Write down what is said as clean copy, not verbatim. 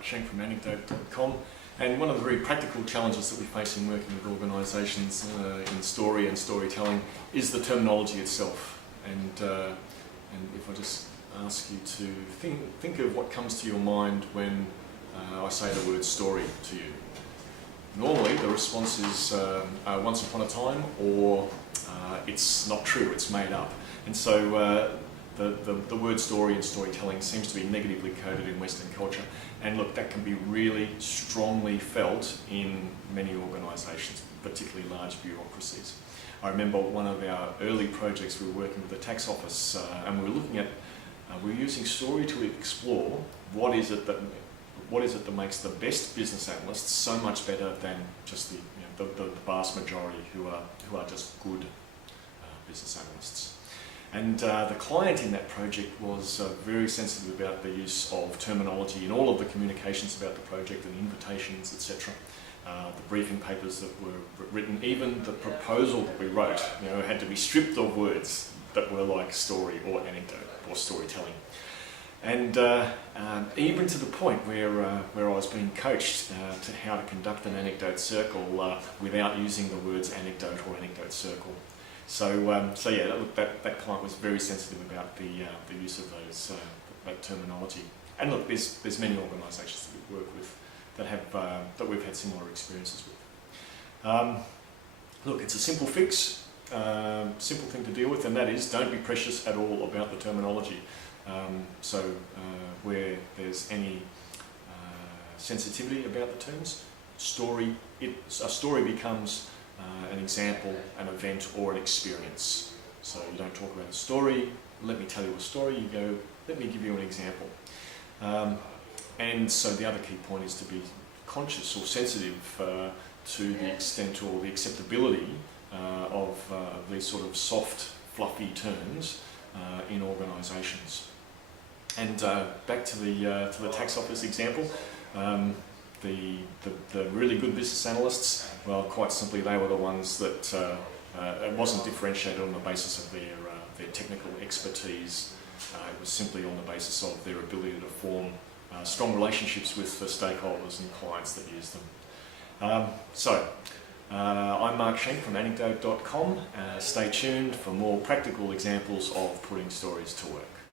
Mark Schenk from anecdote.com, and one of the very practical challenges that we face in working with organisations in story and storytelling is the terminology itself. And if I just ask you to think of what comes to your mind when I say the word story to you. Normally the response is once upon a time, or it's not true, it's made up. And so the word story and storytelling seems to be negatively coded in Western culture. And look, that can be really strongly felt in many organisations, particularly large bureaucracies. I remember one of our early projects, we were working with the tax office, and we were looking at, we were using story to explore what is it that makes the best business analysts so much better than just the vast majority who are just good business analysts. And the client in that project was very sensitive about the use of terminology in all of the communications about the project and invitations, etc. The briefing papers that were written, even the proposal that we wrote, had to be stripped of words that were like story or anecdote or storytelling. And even to the point where I was being coached to how to conduct an anecdote circle without using the words anecdote or anecdote circle. So yeah, that client was very sensitive about the use of that terminology. And look, there's many organisations that we work with that we've had similar experiences with. Look, it's a simple fix, simple thing to deal with, and that is don't be precious at all about the terminology. Where there's any sensitivity about the terms, a story becomes an example, an event, or an experience. So you don't talk about a story, let me tell you a story, you go, let me give you an example. And so the other key point is to be conscious or sensitive to the extent or the acceptability of these sort of soft, fluffy terms in organisations. And back to the tax office example, the really good business analysts, well, quite simply, they were the ones that it wasn't differentiated on the basis of their technical expertise. It was simply on the basis of their ability to form strong relationships with the stakeholders and clients that use them. I'm Mark Schenk from anecdote.com. Stay tuned for more practical examples of putting stories to work.